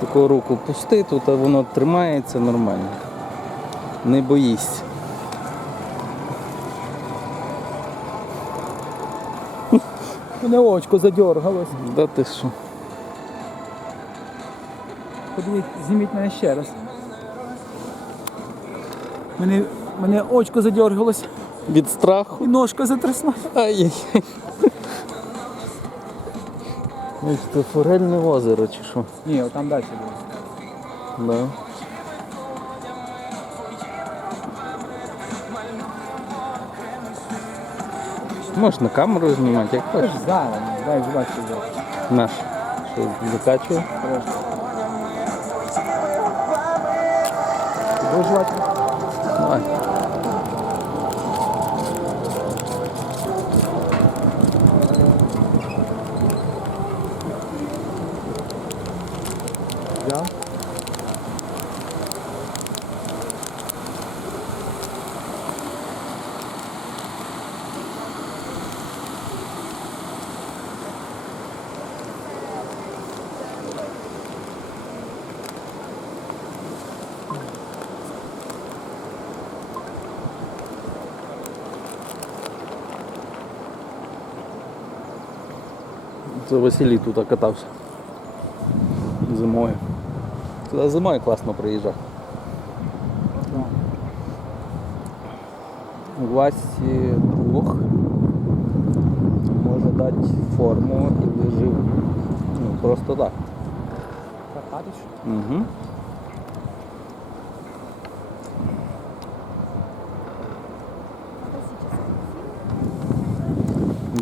Таку руку пусти, тут а воно тримається нормально. Не боїсь. Мене очко задергалось. Да ти що? Подивіться, зніміть мене ще раз. Мене, мене очко задергалось Від страху. і ножка затряслась. Ай-яй-яй. Ось це форельне озеро чи що? Ні, там далі було. Да. Можна камеру знімати, як хочеш. зараз, дай зараз. Наш. Що, закачує? Хорошо. Давай. Це Василій тут катався. Зимою. Туди зимою класно приїжджав. У Васі плуг може дати форму і вижив. Ну, просто так. Карпатич? Угу.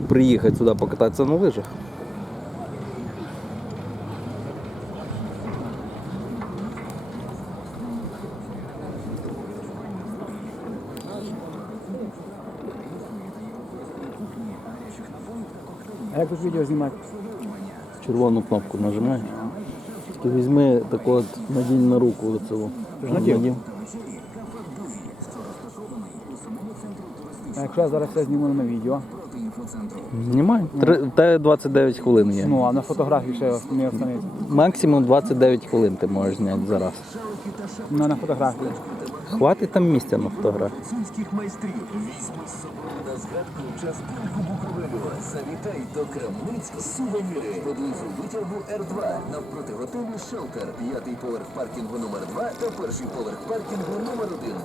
Приїхати сюди покататися на лижах. А як тут відео знімати? Червону кнопку нажимай. Тільки візьми таку от надінь на руку оцього. Ти надів? А якщо я зараз все зніму на відео, Знімай. Три- в 29 хвилин є. ну а на фотографії ще не останеться. Максимум 29 хвилин ти можеш зняти зараз. Ну на фотографії. Хватить там місця на фотографії. майстрів. Візьми з собою на згадку частинку Буковелю. Завітай до крамниць сувеніри. Поблизу витягу Р2 навпроти готелю Шелтер. П'ятий поверх паркінгу номер 2 та перший поверх паркінгу номер 1.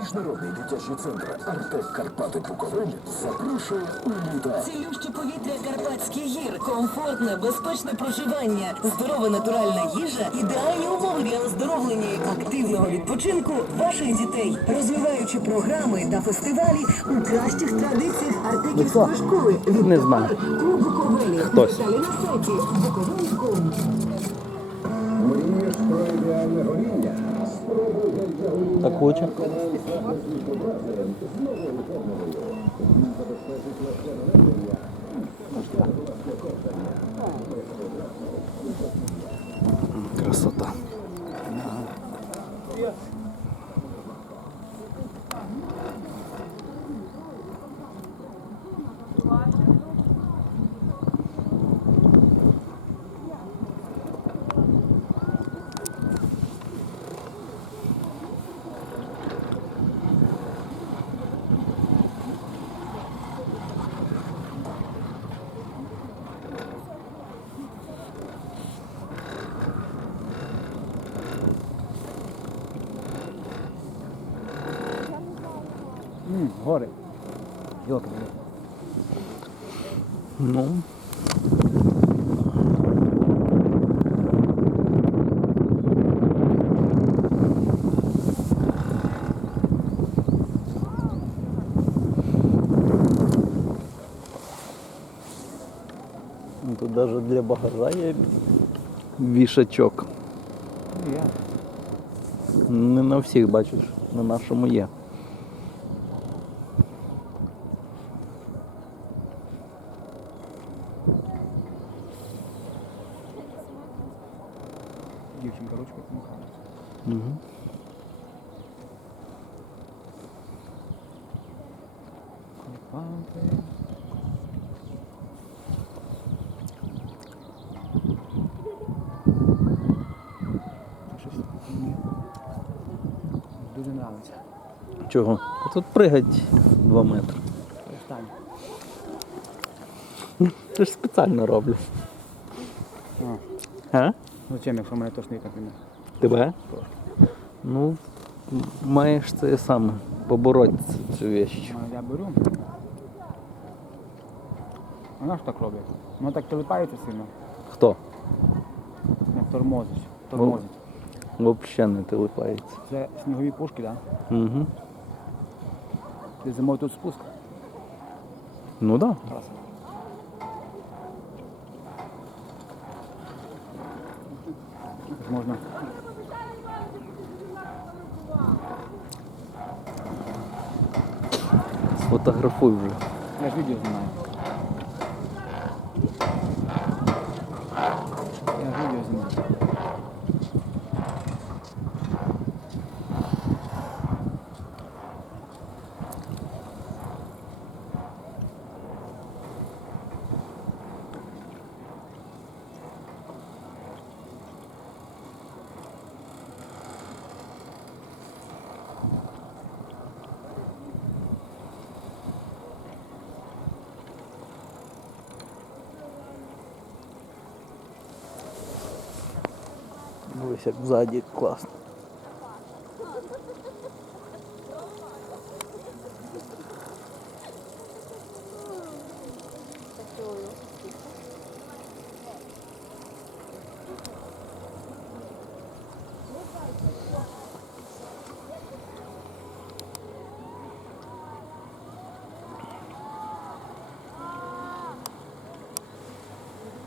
Міжнародний дитячий центр Артек Карпати Буковель запрошує у літо. Цілюще повітря Карпатських гір, комфортне, безпечне проживання, здорова натуральна їжа, ідеальні умови для оздоровлення і активного відпочинку ваших дітей, розвиваючи програми та фестивалі у кращих традиціях артеківської школи. Не знаю. У Буковелі. Хтось. Деталі на сайті Буковель.ком. Так хоче. Красота. Гори. Йоки. Ну. Ну, Тут навіть для багажа є вішачок. Ну. Не на всіх бачиш, на нашому є. дівчинка, дочка помахала. Угу. Дуже нравиться. Чого? Тут пригать 2 метри. Перестань. Ну, це ж спеціально роблю. А? а? Зачем, якщо мене тошнить, наприклад? Тебе? Ну, маєш це саме побороти цю- вещь. Ну, я беру. Вона ж так робить. Воно так телепається сильно, Хто? як тормозиш. Тормозить. Взагалі не телепається. Це снігові пушки, так? Да? Угу. Ти зимою тут спуск. Ну так. Да. Можна. Сфотографуй вже. Я ж відео знімаю. Я ж відео знімаю. Дивись, як ззаді класно.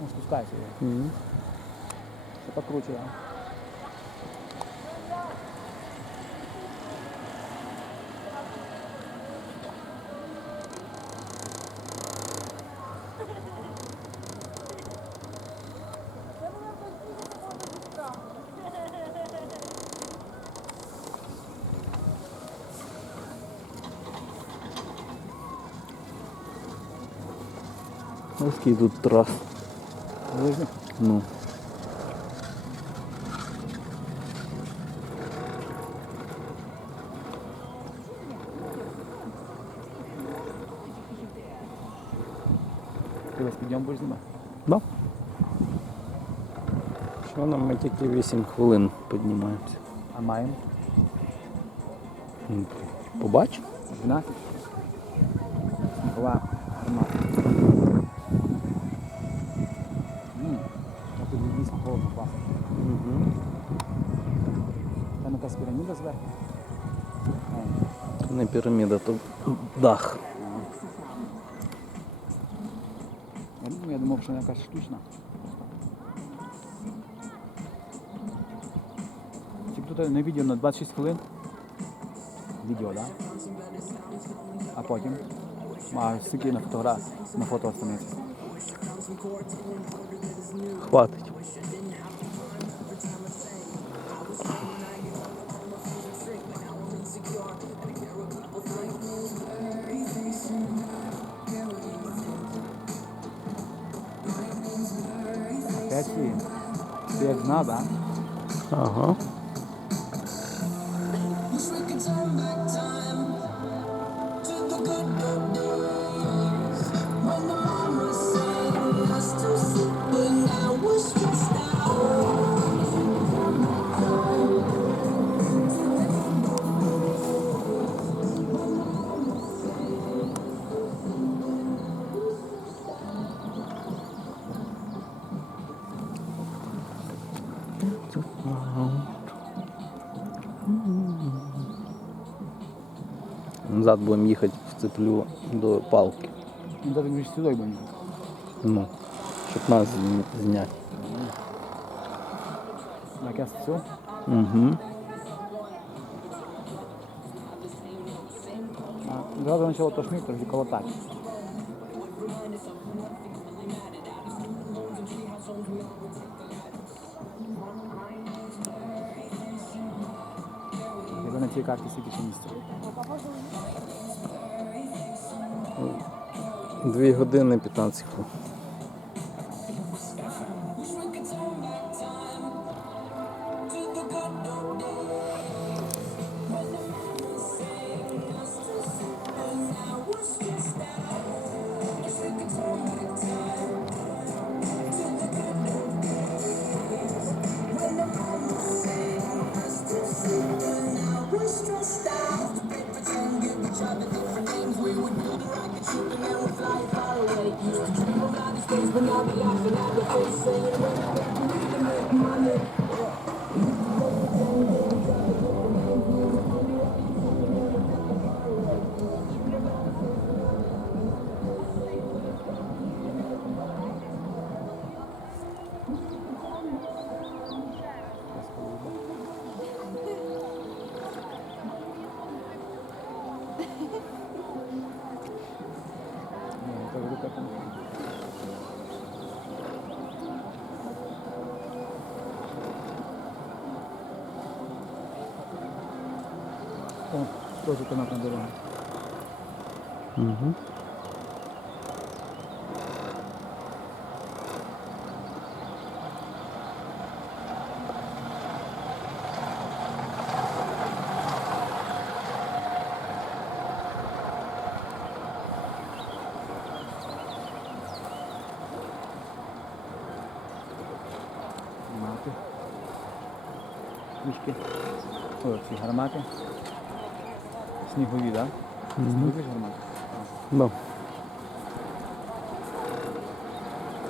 Ну, спускайся. я. Мгм. Ще покруче, да? Ось який тут трас. Ну. Ти весь підйом будеш знімати? Да. Що нам ми тільки 8 хвилин піднімаємося. А маємо? Побач? 12. Снігова гармата. М, А тут дійсно холодно, класно. Угу. Там якась піраміда зверху. Не піраміда, то дах. Я думав, що вона якась штучна. Тут на відео на 26 хвилин. Відео, так? Да? А потім. А скільки на фотограф, на фото останеться. Хватить. Ти як знав, так? Назад будемо їхати вцеплю до палки. Ну, так ми ж сюди будемо. Ну, щоб нас зняти. Так я все. Угу. Зразу почало тошнити, трохи колотати. Тебе на цій карті скільки ще місця? Дві години 15 хвилин. When I be laughing at your face saying, when I make money О, теж канатна дорога. Угу. Гармати. Пушки. О, ці гармати. Снігові, так? Да? Снігові ж гармати. Да.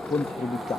Пункт прибуття.